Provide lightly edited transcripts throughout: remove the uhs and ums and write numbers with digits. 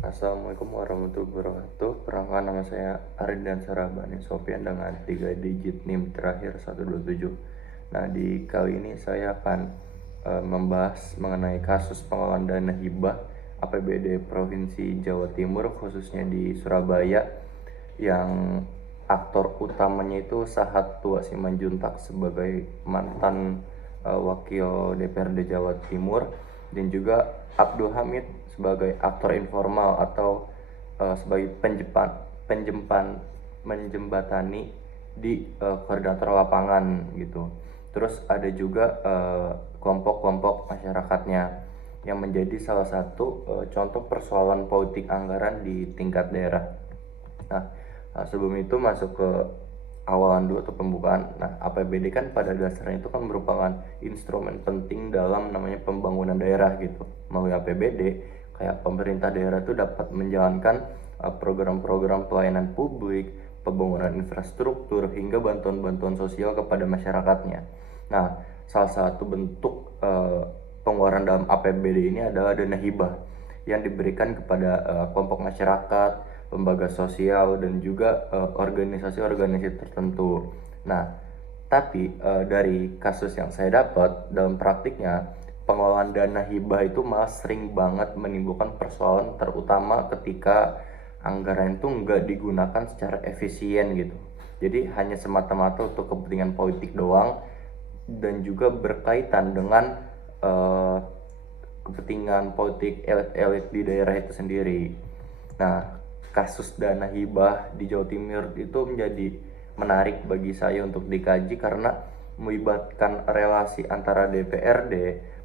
Assalamualaikum warahmatullahi wabarakatuh. Perkenalkan, nama saya Ardian Sarabani Sofian dengan 3 digit NIM terakhir 127. Nah, di kali ini saya akan membahas mengenai kasus pengelolaan dana hibah APBD Provinsi Jawa Timur, khususnya di Surabaya, yang aktor utamanya itu Sahat Tua Simanjuntak sebagai mantan wakil DPRD Jawa Timur, dan juga Abdul Hamid sebagai aktor informal atau sebagai menjembatani di koordinator lapangan gitu. Terus ada juga kelompok-kelompok masyarakatnya yang menjadi salah satu contoh persoalan politik anggaran di tingkat daerah. Nah, sebelum itu masuk ke awalan dulu atau pembukaan. Nah, APBD kan pada dasarnya itu kan merupakan instrumen penting dalam namanya pembangunan daerah gitu. Melalui APBD, kayak pemerintah daerah itu dapat menjalankan program-program pelayanan publik, pembangunan infrastruktur, hingga bantuan-bantuan sosial kepada masyarakatnya. Nah, salah satu bentuk pengeluaran dalam APBD ini adalah dana hibah yang diberikan kepada kelompok masyarakat, lembaga sosial, dan juga organisasi-organisasi tertentu. Nah, tapi dari kasus yang saya dapat dalam praktiknya, pengelolaan dana hibah itu malah sering banget menimbulkan persoalan, terutama ketika anggaran itu nggak digunakan secara efisien gitu. Jadi hanya semata-mata untuk kepentingan politik doang, dan juga berkaitan dengan uh, kepentingan politik elit-elit di daerah itu sendiri. Nah, kasus dana hibah di Jawa Timur itu menjadi menarik bagi saya untuk dikaji karena melibatkan relasi antara DPRD,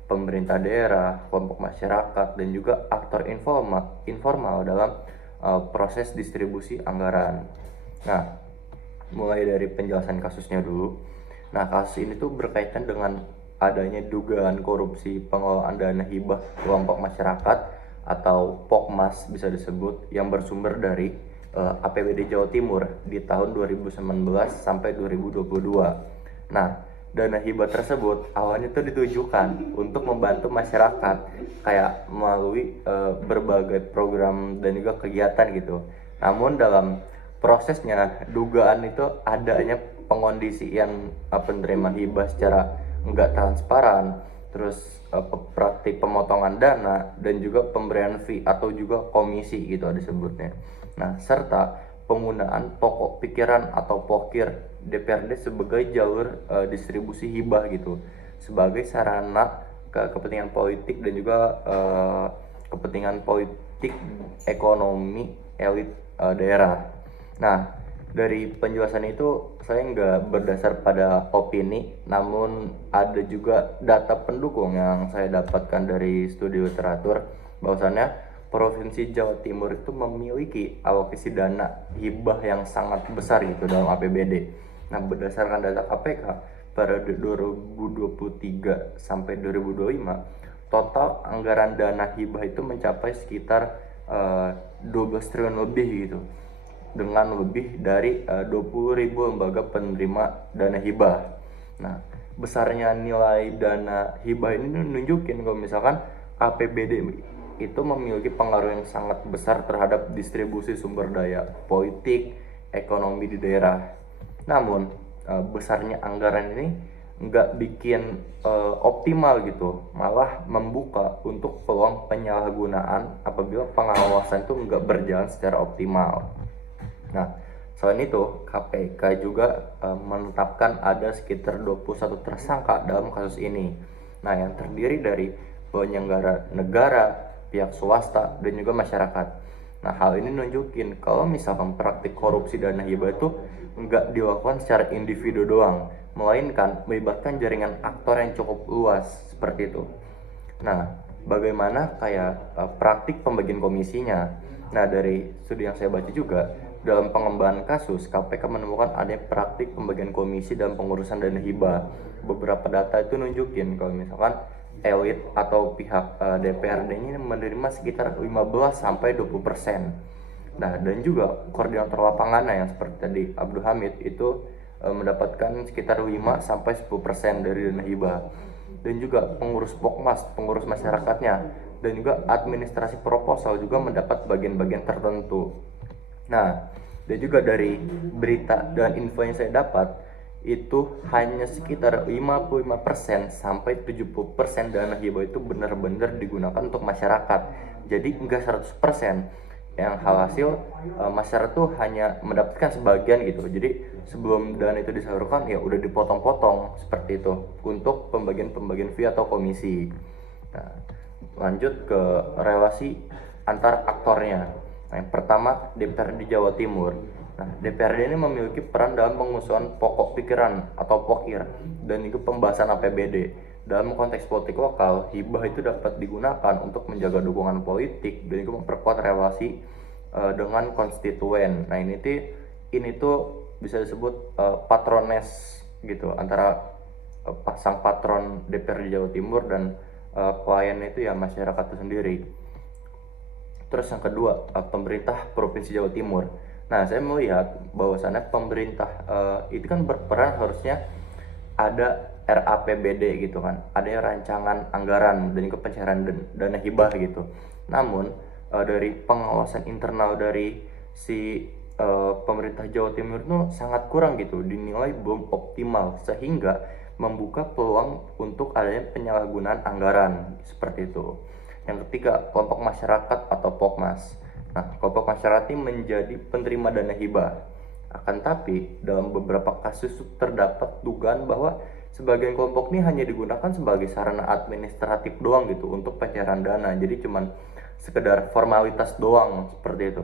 pemerintah daerah, kelompok masyarakat, dan juga aktor informal dalam proses distribusi anggaran. Nah, mulai dari penjelasan kasusnya dulu. Nah, kasus ini tuh berkaitan dengan adanya dugaan korupsi pengelolaan dana hibah kelompok masyarakat atau POKMAS bisa disebut, yang bersumber dari APBD Jawa Timur di tahun 2019 sampai 2022. Nah, dana hibah tersebut awalnya tuh ditujukan untuk membantu masyarakat kayak melalui berbagai program dan juga kegiatan gitu. Namun dalam prosesnya dugaan itu adanya pengondisian penerimaan hibah secara enggak transparan, terus praktik pemotongan dana, dan juga pemberian fee atau juga komisi gitu disebutnya. Nah, serta penggunaan pokok pikiran atau pokir DPRD sebagai jalur distribusi hibah gitu, sebagai sarana kepentingan politik dan juga kepentingan politik ekonomi elit daerah. Nah, dari penjelasan itu saya nggak berdasar pada opini, namun ada juga data pendukung yang saya dapatkan dari studi literatur, bahwasannya Provinsi Jawa Timur itu memiliki alokasi dana hibah yang sangat besar gitu dalam APBD. Nah, berdasarkan data KPK pada 2023 sampai 2025, total anggaran dana hibah itu mencapai sekitar 12 triliun lebih gitu, dengan lebih dari 20.000 lembaga penerima dana hibah. Nah, besarnya nilai dana hibah ini nunjukin kalau misalkan APBD itu memiliki pengaruh yang sangat besar terhadap distribusi sumber daya politik, ekonomi di daerah. Namun, besarnya anggaran ini nggak bikin optimal gitu, malah membuka untuk peluang penyalahgunaan apabila pengawasan itu nggak berjalan secara optimal. Nah, selain itu, KPK juga menetapkan ada sekitar 21 tersangka dalam kasus ini. Nah, yang terdiri dari penyelenggara negara, pihak swasta, dan juga masyarakat. Nah, hal ini nunjukin kalau misalkan praktik korupsi dana hibah itu nggak dilakukan secara individu doang, melainkan melibatkan jaringan aktor yang cukup luas seperti itu. Nah, bagaimana kayak praktik pembagian komisinya? Nah, dari studi yang saya baca juga, dalam pengembangan kasus, KPK menemukan adanya praktik pembagian komisi dalam pengurusan dana hibah. Beberapa data itu nunjukin kalau misalkan elit atau pihak DPRD-nya menerima sekitar 15 sampai 20%. Nah, dan juga koordinator lapangannya yang seperti tadi Abdul Hamid itu mendapatkan sekitar 5 sampai 10% dari dana hibah. Dan juga pengurus POKMAS, pengurus masyarakatnya dan juga administrasi proposal juga mendapat bagian-bagian tertentu. Nah, dan juga dari berita dan info yang saya dapat, itu hanya sekitar 55% sampai 70% dana hibah itu benar-benar digunakan untuk masyarakat. Jadi enggak 100%. Yang hasil masyarakat tuh hanya mendapatkan sebagian gitu. Jadi sebelum dana itu disalurkan ya udah dipotong-potong seperti itu untuk pembagian-pembagian fee atau komisi. Nah, lanjut ke relasi antar aktornya. Nah, yang pertama DPRD Jawa Timur. Nah, DPRD ini memiliki peran dalam pengusuhan pokok pikiran atau POKIR dan juga pembahasan APBD. Dalam konteks politik lokal, hibah itu dapat digunakan untuk menjaga dukungan politik dan juga memperkuat relasi dengan konstituen. Nah, ini tuh bisa disebut patrones gitu antara pasang patron DPRD Jawa Timur dan kliennya itu ya masyarakat itu sendiri. Terus yang kedua, pemerintah Provinsi Jawa Timur. Nah, saya melihat bahwasannya pemerintah itu kan berperan harusnya ada RAPBD gitu kan, ada rancangan anggaran dan juga pencairan dana hibah gitu. Namun dari pengawasan internal dari si pemerintah Jawa Timur itu sangat kurang gitu, dinilai belum optimal sehingga membuka peluang untuk adanya penyalahgunaan anggaran seperti itu. Yang ketiga, kelompok masyarakat atau POKMAS. Nah, kelompok masyarakat ini menjadi penerima dana hibah. Akan tapi, dalam beberapa kasus terdapat dugaan bahwa sebagian kelompok ini hanya digunakan sebagai sarana administratif doang gitu untuk pencairan dana. Jadi cuman sekedar formalitas doang seperti itu.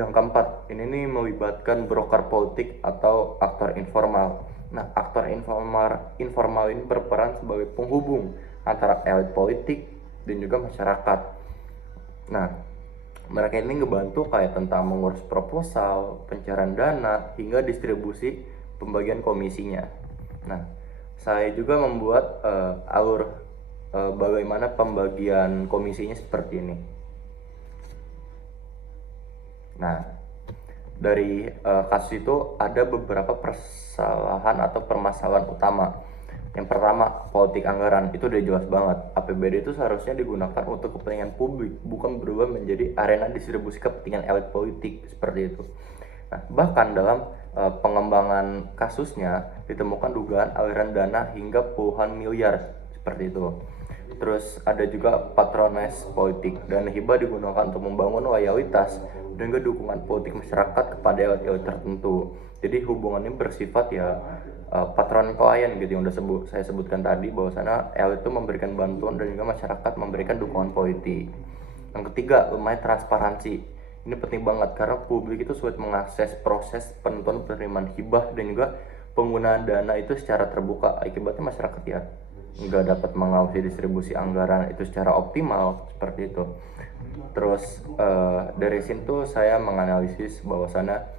Yang keempat, ini nih melibatkan broker politik atau aktor informal. Nah, aktor informal ini berperan sebagai penghubung antara elit politik dan juga masyarakat. Nah, mereka ini ngebantu kayak tentang mengurus proposal, pencairan dana, hingga distribusi pembagian komisinya. Nah, saya juga membuat alur bagaimana pembagian komisinya seperti ini. Nah, dari kasus itu ada beberapa persalahan atau permasalahan utama. Yang pertama, politik anggaran. Itu udah jelas banget. APBD itu seharusnya digunakan untuk kepentingan publik, bukan berubah menjadi arena distribusi kepentingan elit politik seperti itu. Nah, bahkan dalam pengembangan kasusnya ditemukan dugaan aliran dana hingga puluhan miliar seperti itu. Terus ada juga patrones politik. Dana hibah digunakan untuk membangun loyalitas dan juga dukungan politik masyarakat kepada elit-elit tertentu. Jadi hubungannya bersifat ya patron klien gitu yang udah saya sebutkan tadi, bahwasanya elit itu memberikan bantuan dan juga masyarakat memberikan dukungan politik. Yang ketiga, lemahnya transparansi. Ini penting banget karena publik itu sulit mengakses proses penentuan penerimaan hibah dan juga penggunaan dana itu secara terbuka. Akibatnya masyarakat ya nggak dapat mengawasi distribusi anggaran itu secara optimal seperti itu. Terus dari sini tuh saya menganalisis bahwasannya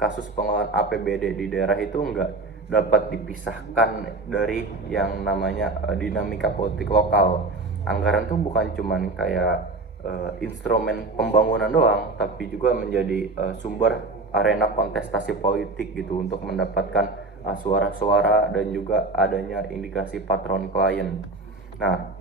kasus pengelolaan APBD di daerah itu nggak dapat dipisahkan dari yang namanya dinamika politik lokal. Anggaran tuh bukan cuman kayak instrumen pembangunan doang, tapi juga menjadi sumber arena kontestasi politik gitu untuk mendapatkan suara-suara dan juga adanya indikasi patron klien. Nah,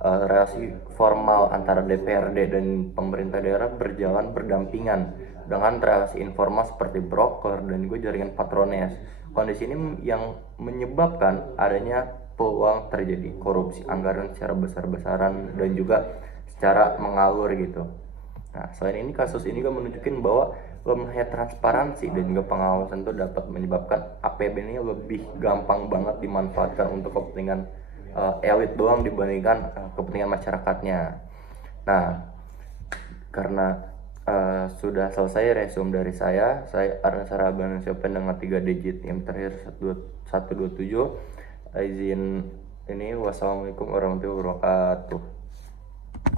relasi formal antara DPRD dan pemerintah daerah berjalan berdampingan dengan relasi informal seperti broker dan juga jaringan patrones. Kondisi ini yang menyebabkan adanya peluang terjadi korupsi anggaran secara besar-besaran dan juga secara mengalur gitu. Nah, selain ini kasus ini juga menunjukkan bahwa lemahnya transparansi dan juga pengawasan itu dapat menyebabkan APBD ini lebih gampang banget dimanfaatkan untuk kepentingan elit doang dibandingkan kepentingan masyarakatnya. Nah, karena sudah selesai resume dari saya Arna Saraban siapa dengan 3 digit yang terakhir 127. Izin ini, wassalamualaikum warahmatullahi wabarakatuh.